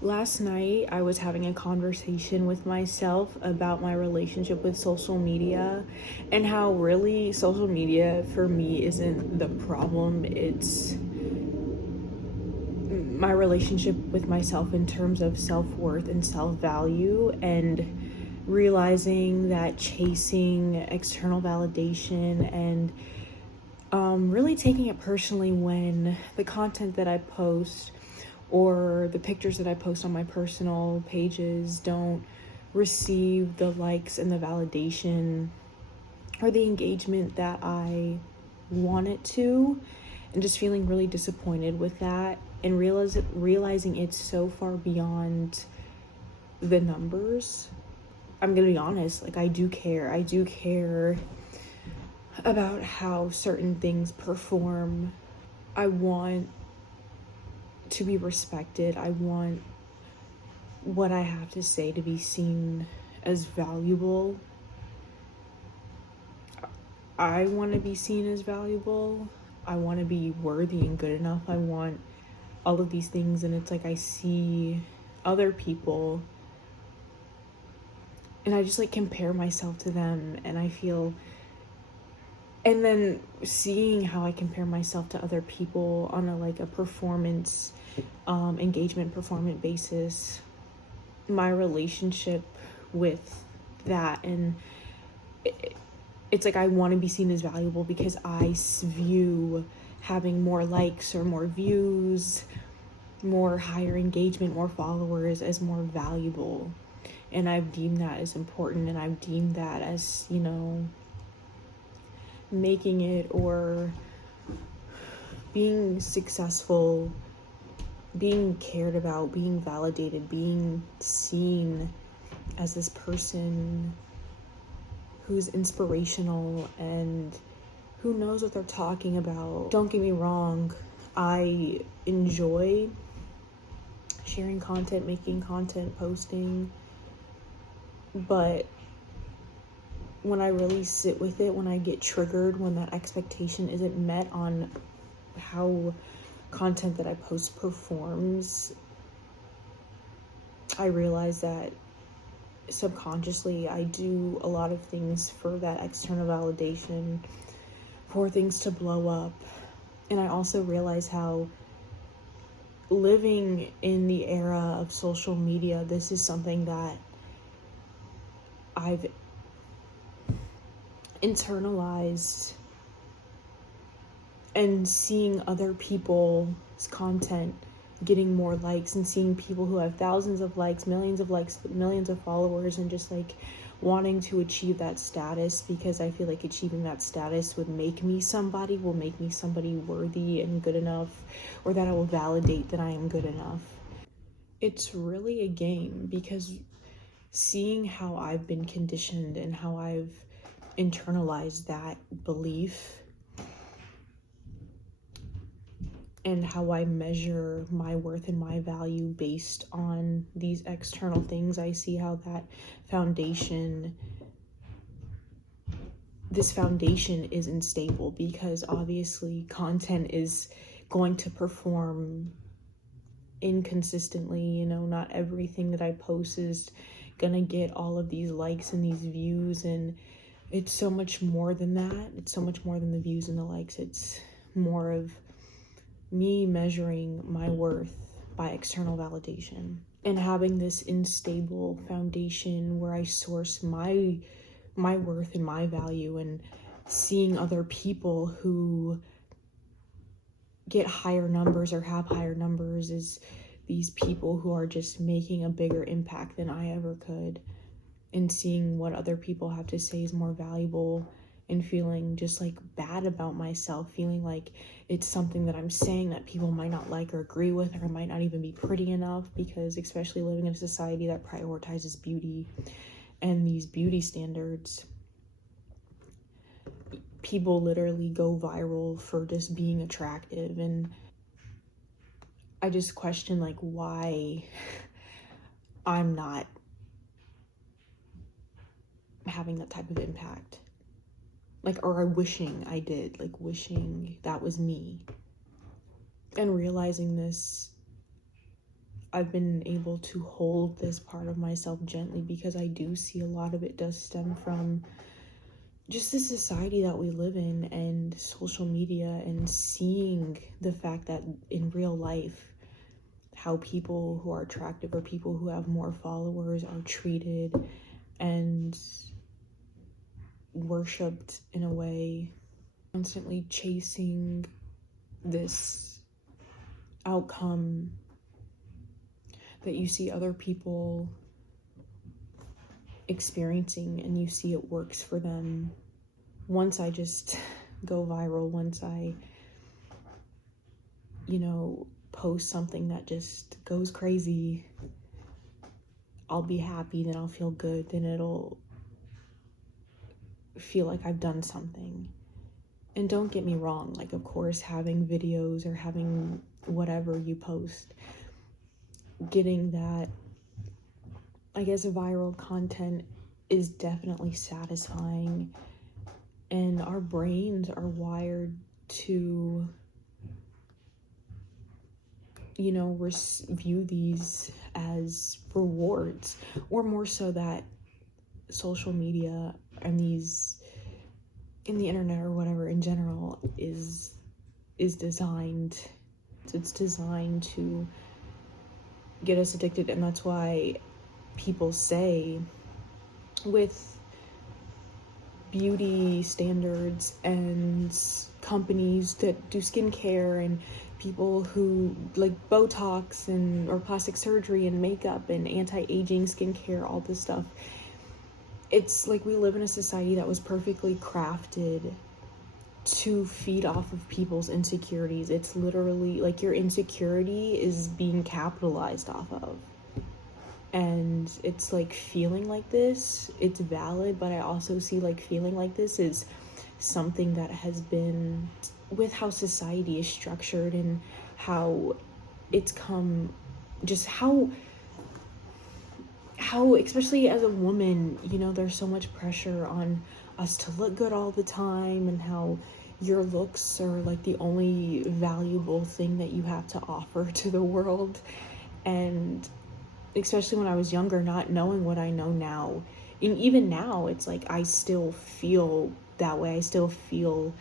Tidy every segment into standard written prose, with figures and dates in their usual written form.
Last night, I was having a conversation with myself about my relationship with social media and how really social media for me isn't the problem. It's my relationship with myself in terms of self-worth and self-value, and realizing that chasing external validation and really taking it personally when the content that I post or the pictures that I post on my personal pages don't receive the likes and the validation or the engagement that I want it to, and just feeling really disappointed with that, and realizing it's so far beyond the numbers. I'm gonna be honest, like I do care about how certain things perform. I want to be respected. I want what I have to say to be seen as valuable. I want to be seen as valuable. I want to be worthy and good enough. I want all of these things, and it's like I see other people and I just like compare myself to them, and I feel, and then seeing how I compare myself to other people on a performance engagement performance basis, my relationship with that, and it's like I want to be seen as valuable because I view having more likes or more views, more higher engagement, more followers as more valuable. And I've deemed that as important, and I've deemed that as, making it or being successful, being cared about, being validated, being seen as this person who's inspirational and who knows what they're talking about. Don't get me wrong, I enjoy sharing content, making content, posting, but when I really sit with it, when I get triggered, when that expectation isn't met on how content that I post performs, I realize that subconsciously I do a lot of things for that external validation, for things to blow up. And I also realize how living in the era of social media, this is something that I've internalized, and seeing other people's content getting more likes, and seeing people who have thousands of likes, millions of followers, and just like wanting to achieve that status, because I feel like achieving that status would make me somebody, will make me somebody worthy and good enough, or that I will validate that I am good enough. It's really a game, because seeing how I've been conditioned and how I've internalized that belief and how I measure my worth and my value based on these external things, I see how this foundation is unstable, because obviously content is going to perform inconsistently. Not everything that I post is gonna get all of these likes and these views, and it's so much more than that. It's so much more than the views and the likes. It's more of me measuring my worth by external validation, and having this unstable foundation where I source my worth and my value, and seeing other people who get higher numbers or have higher numbers is these people who are just making a bigger impact than I ever could, and seeing what other people have to say is more valuable, and feeling just like bad about myself, feeling like it's something that I'm saying that people might not like or agree with, or might not even be pretty enough, because especially living in a society that prioritizes beauty and these beauty standards, people literally go viral for just being attractive. And I just question like why I'm not having that type of impact, or wishing I did, wishing that was me. And realizing this, I've been able to hold this part of myself gently, because I do see a lot of it does stem from just the society that we live in and social media, and seeing the fact that in real life, how people who are attractive or people who have more followers are treated and worshipped in a way, constantly chasing this outcome that you see other people experiencing and you see it works for them. Once I just go viral, once I, post something that just goes crazy, I'll be happy, then I'll feel good, then it'll feel like I've done something. And don't get me wrong, like, of course, having videos or having whatever you post, getting that, I guess, viral content is definitely satisfying. And our brains are wired to, view these as rewards, or more so that social media and these, in the internet or whatever in general, is designed, it's designed to get us addicted. And that's why people say with beauty standards and companies that do skincare and people who like Botox and or plastic surgery and makeup and anti-aging skincare, all this stuff, it's like we live in a society that was perfectly crafted to feed off of people's insecurities. It's literally like your insecurity is being capitalized off of. And it's like, feeling like this, it's valid, but I also see like feeling like this is something that has been, with how society is structured and how it's come, just how especially as a woman, there's so much pressure on us to look good all the time, and how your looks are like the only valuable thing that you have to offer to the world. And especially when I was younger, not knowing what I know now, and even now, it's like I still feel that way. I still feel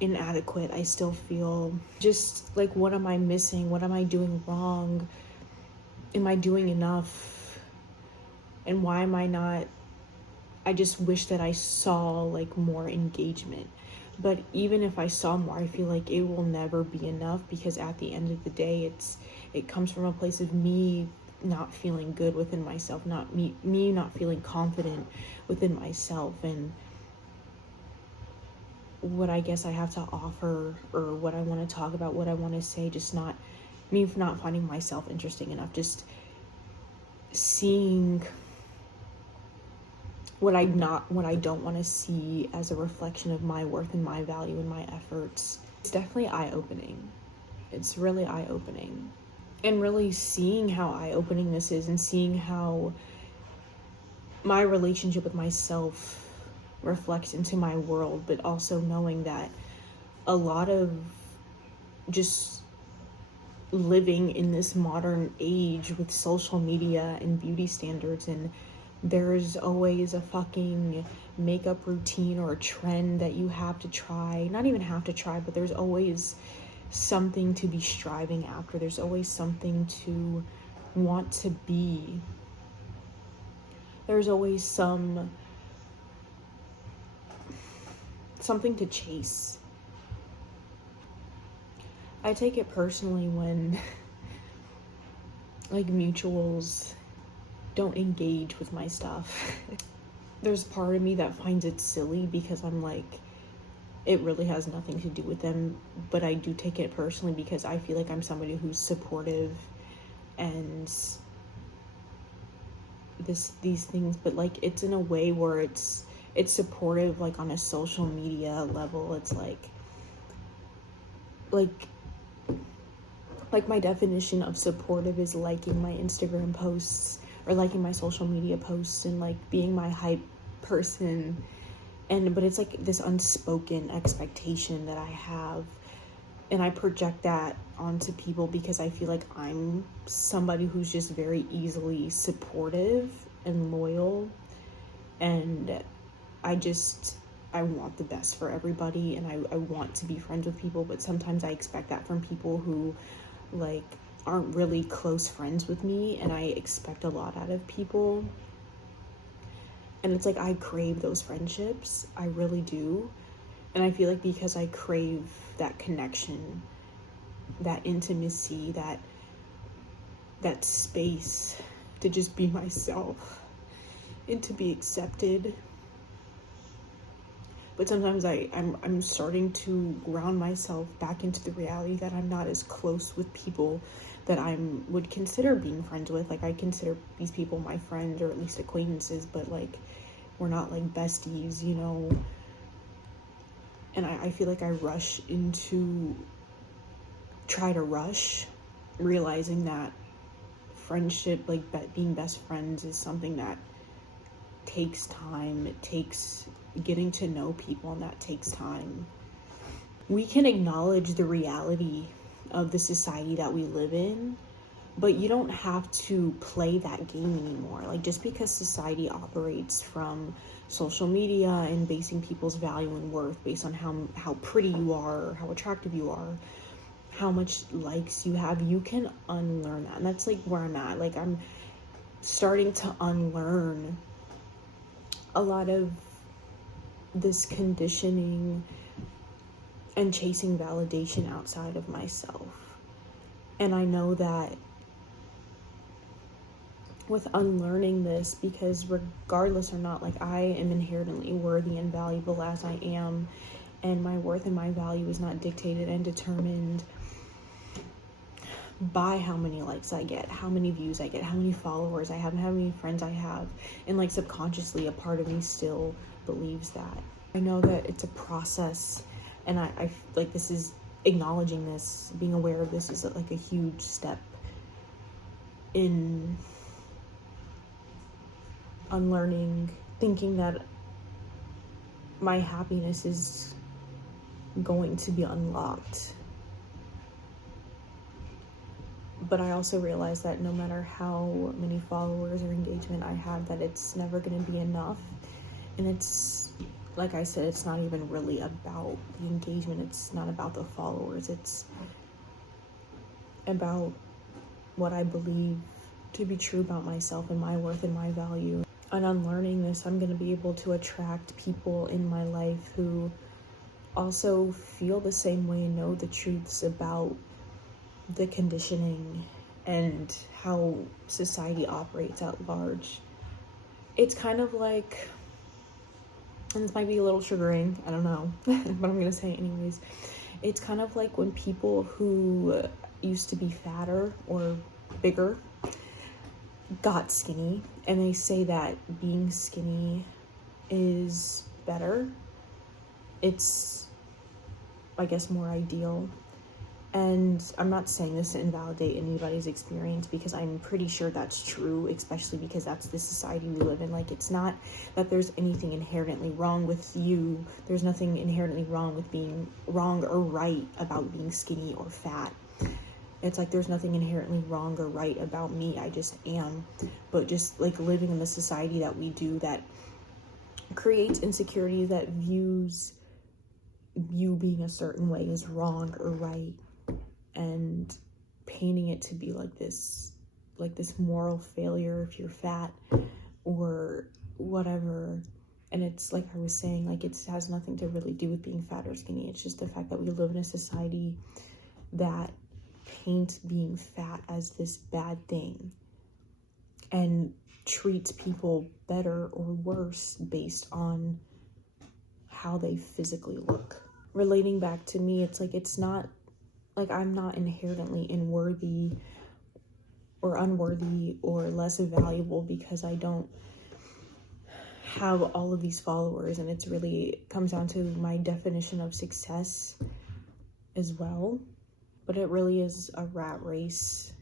inadequate. I still feel just like, what am I missing? What am I doing wrong? Am I doing enough? And why am I not? I just wish that I saw like more engagement. But even if I saw more, I feel like it will never be enough, because at the end of the day, it comes from a place of me not feeling good within myself, not me not feeling confident within myself, and what I guess I have to offer, or what I want to talk about, what I want to say, just not me not finding myself interesting enough, just seeing what I don't want to see as a reflection of my worth and my value and my efforts. It's definitely eye-opening. It's really eye-opening. And really seeing how eye-opening this is, and seeing how my relationship with myself reflects into my world, but also knowing that a lot of just living in this modern age with social media and beauty standards, and there's always a fucking makeup routine or a trend that you have to try, not even have to try, but there's always something to be striving after. There's always something to want to be. There's always something to chase. I take it personally when like mutuals don't engage with my stuff. There's part of me that finds it silly, because I'm like, it really has nothing to do with them, but I do take it personally because I feel like I'm somebody who's supportive and these things, but like, it's in a way where it's supportive, like on a social media level. It's like my definition of supportive is liking my Instagram posts or liking my social media posts and like being my hype person. But it's like this unspoken expectation that I have And I project that onto people because I feel like I'm somebody who's just very easily supportive and loyal, and I want the best for everybody, and I want to be friends with people, but sometimes I expect that from people who like aren't really close friends with me, and I expect a lot out of people. And it's like I crave those friendships, I really do. And I feel like because I crave that connection, that intimacy, that space to just be myself and to be accepted. But sometimes I'm starting to ground myself back into the reality that I'm not as close with people that I would consider being friends with. Like, I consider these people my friends, or at least acquaintances, but like we're not like besties, you know. And I feel like I try to rush, realizing that friendship, like being best friends, is something that takes time. It takes getting to know people, and that takes time. We can acknowledge the reality of the society that we live in, but you don't have to play that game anymore. Like, just because society operates from social media and basing people's value and worth based on how pretty you are, or how attractive you are, how much likes you have, you can unlearn that. And that's like where I'm at. Like, I'm starting to unlearn a lot of this conditioning and chasing validation outside of myself. And I know that with unlearning this, because regardless or not, like, I am inherently worthy and valuable as I am, and my worth and my value is not dictated and determined by how many likes I get, how many views I get, how many followers I have, and how many friends I have. And like, subconsciously, a part of me still believes that. I know that it's a process, and I like, this is acknowledging this, being aware of this is like a huge step in unlearning thinking that my happiness is going to be unlocked. But I also realize that no matter how many followers or engagement I have, that it's never going to be enough. And it's, like I said, it's not even really about the engagement. It's not about the followers. It's about what I believe to be true about myself and my worth and my value. And unlearning this, I'm going to be able to attract people in my life who also feel the same way and know the truths about the conditioning and how society operates at large. It's kind of like, and this might be a little triggering, I don't know, but I'm gonna say it anyways. It's kind of like when people who used to be fatter or bigger got skinny, and they say that being skinny is better. It's, I guess, more ideal. And I'm not saying this to invalidate anybody's experience, because I'm pretty sure that's true, especially because that's the society we live in. Like, it's not that there's anything inherently wrong with you. There's nothing inherently wrong with being wrong or right about being skinny or fat. It's like there's nothing inherently wrong or right about me. I just am. But just like living in the society that we do, that creates insecurity, that views you being a certain way as wrong or right, and painting it to be like this moral failure if you're fat or whatever. And it's like I was saying, like, it has nothing to really do with being fat or skinny. It's just the fact that we live in a society that paints being fat as this bad thing and treats people better or worse based on how they physically look. Relating back to me, it's like, it's not like I'm not inherently unworthy or unworthy or less valuable because I don't have all of these followers. And it's really comes down to my definition of success as well. But it really is a rat race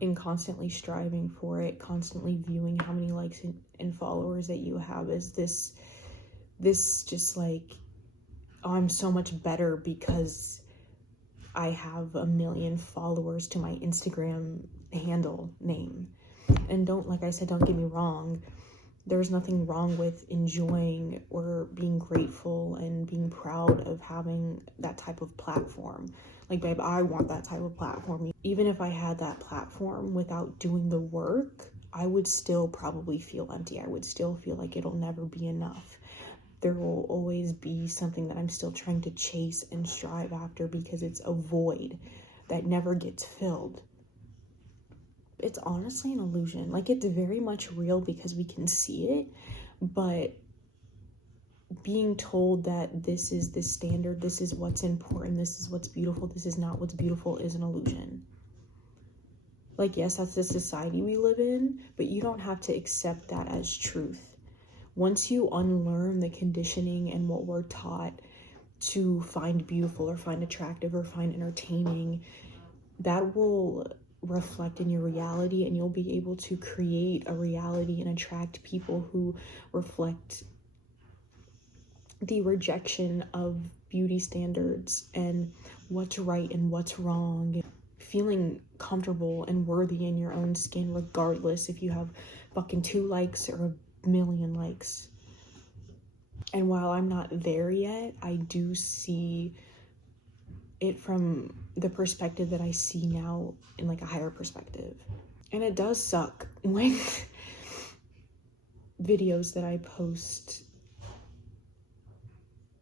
in constantly striving for it, constantly viewing how many likes and followers that you have as this just like, oh, I'm so much better because I have 1 million followers to my Instagram handle name. And like I said, don't get me wrong, there's nothing wrong with enjoying or being grateful and being proud of having that type of platform. Like, babe, I want that type of platform. Even if I had that platform without doing the work, I would still probably feel empty. I would still feel like it'll never be enough. There will always be something that I'm still trying to chase and strive after, because it's a void that never gets filled. It's honestly an illusion. Like, it's very much real because we can see it, but being told that this is the standard, this is what's important, this is what's beautiful, this is not what's beautiful, is an illusion. Like, yes, that's the society we live in, but you don't have to accept that as truth. Once you unlearn the conditioning and what we're taught to find beautiful or find attractive or find entertaining, that will reflect in your reality, and you'll be able to create a reality and attract people who reflect the rejection of beauty standards and what's right and what's wrong. Feeling comfortable and worthy in your own skin, regardless if you have fucking 2 likes or 1 million likes. And while I'm not there yet, I do see it from the perspective that I see now, in like a higher perspective. And it does suck when videos that I post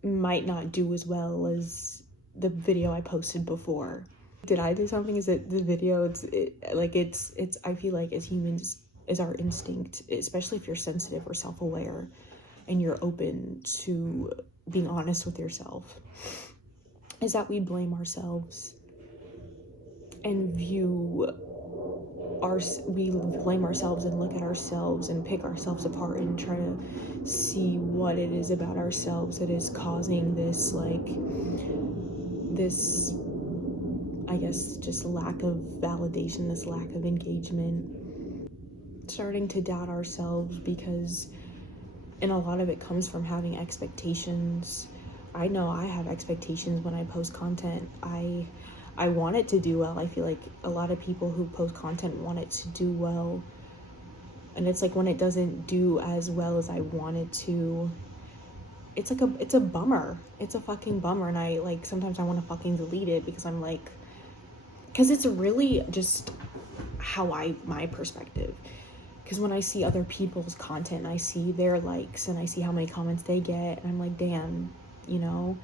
might not do as well as the video I posted before. Did I do something? Is it the video? It's I feel like as humans, is our instinct, especially if you're sensitive or self-aware and you're open to being honest with yourself, is that we blame ourselves and we blame ourselves and look at ourselves and pick ourselves apart and try to see what it is about ourselves that is causing this, I guess, just lack of validation, this lack of engagement. Starting to doubt ourselves, because, and a lot of it comes from having expectations. I know I have expectations when I post content. I want it to do well. I feel like a lot of people who post content want it to do well. And it's like, when it doesn't do as well as I want it to, it's a bummer. It's a fucking bummer. And I, like, sometimes I want to fucking delete it, because I'm like, because it's really just my perspective. Because when I see other people's content, and I see their likes and I see how many comments they get, and I'm like, damn, you know.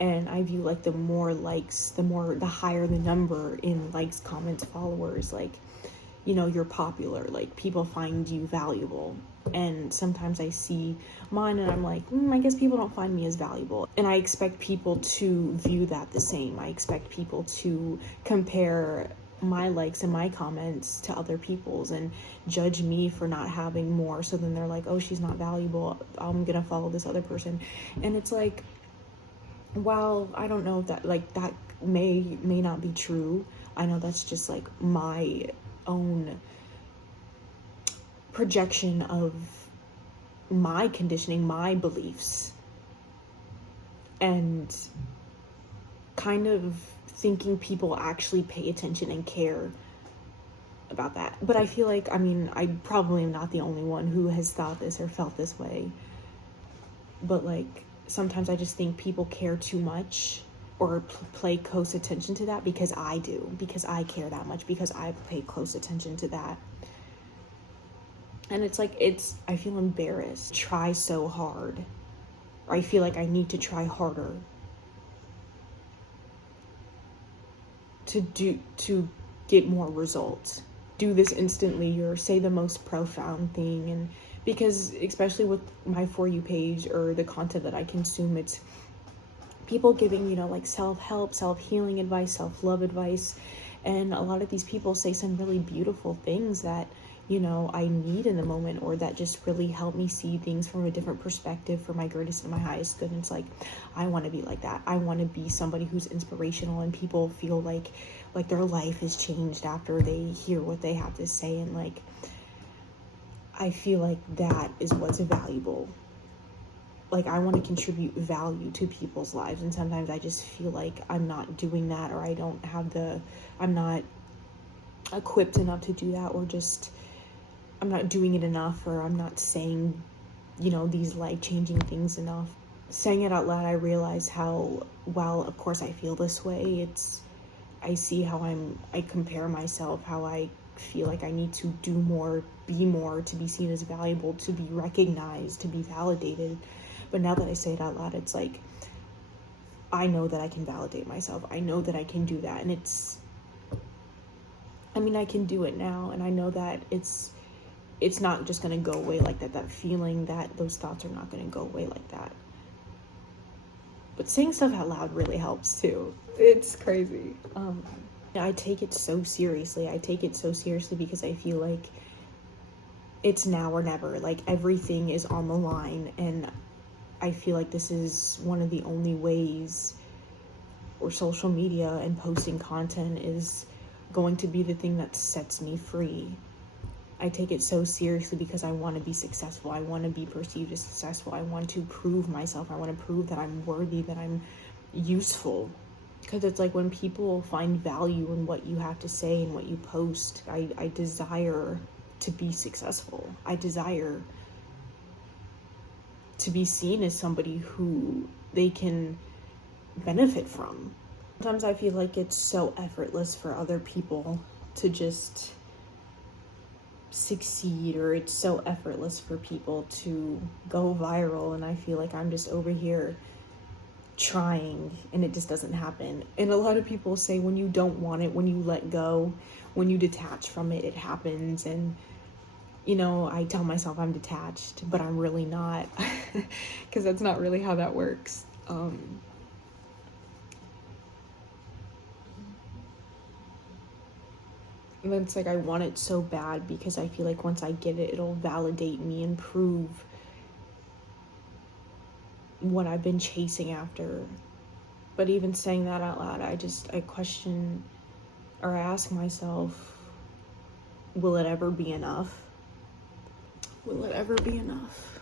And I view, like, the more likes, the higher the number in likes, comments, followers, like, you know, you're popular, like, people find you valuable. And sometimes I see mine and I'm like, I guess people don't find me as valuable. And I expect people to view that the same. I expect people to compare my likes and my comments to other people's and judge me for not having more. So then they're like, oh, she's not valuable, I'm gonna follow this other person. And it's like, while I don't know if that, like, that may not be true, I know that's just like my own projection of my conditioning, my beliefs, and kind of thinking people actually pay attention and care about that. But I feel like, I mean, I probably am not the only one who has thought this or felt this way. But, like, sometimes I just think people care too much or pay close attention to that, because I do, because I care that much, because I pay close attention to that. And it's like, I feel embarrassed. Try so hard. Or I feel like I need to try harder to get more results. Do this instantly, or say the most profound thing. And because, especially with my For You page or the content that I consume, it's people giving, you know, like, self-help, self-healing advice, self-love advice. And a lot of these people say some really beautiful things that, you know, I need in the moment, or that just really help me see things from a different perspective for my greatest and my highest good. And it's like, I want to be like that. I want to be somebody who's inspirational and people feel like their life is changed after they hear what they have to say. And, like, I feel like that is what's valuable. like I want to contribute value to people's lives, and sometimes I just feel like I'm not doing that, or I'm not equipped enough to do that, or just I'm not doing it enough, or I'm not saying, these life-changing things enough. Saying it out loud, I realize how, while of course I feel this way, I see how I compare myself, how I feel like I need to do more, be more, to be seen as valuable, to be recognized, to be validated. But now that I say it out loud, it's like, I know that I can validate myself. I know that I can do that. And I can do it now. And I know that it's not just going to go away like that. That feeling, that those thoughts are not going to go away like that. But saying stuff out loud really helps too. It's crazy. I take it so seriously. I take it so seriously because I feel like it's now or never. Like, everything is on the line, and I feel like this is one of the only ways, or social media and posting content is going to be the thing that sets me free. I take it so seriously because I want to be successful. I want to be perceived as successful. I want to prove myself. I want to prove that I'm worthy, that I'm useful. Because it's like, when people find value in what you have to say and what you post, I desire to be successful. I desire to be seen as somebody who they can benefit from. Sometimes I feel like it's so effortless for other people to just succeed, or it's so effortless for people to go viral, and I feel like I'm just over here trying and it just doesn't happen. And a lot of people say, when you don't want it, when you let go, when you detach from it, it happens. And I tell myself I'm detached, but I'm really not, because that's not really how that works. And it's like, I want it so bad because I feel like once I get it, it'll validate me and prove what I've been chasing after. But even saying that out loud, I question, or I ask myself, will it ever be enough? Will it ever be enough?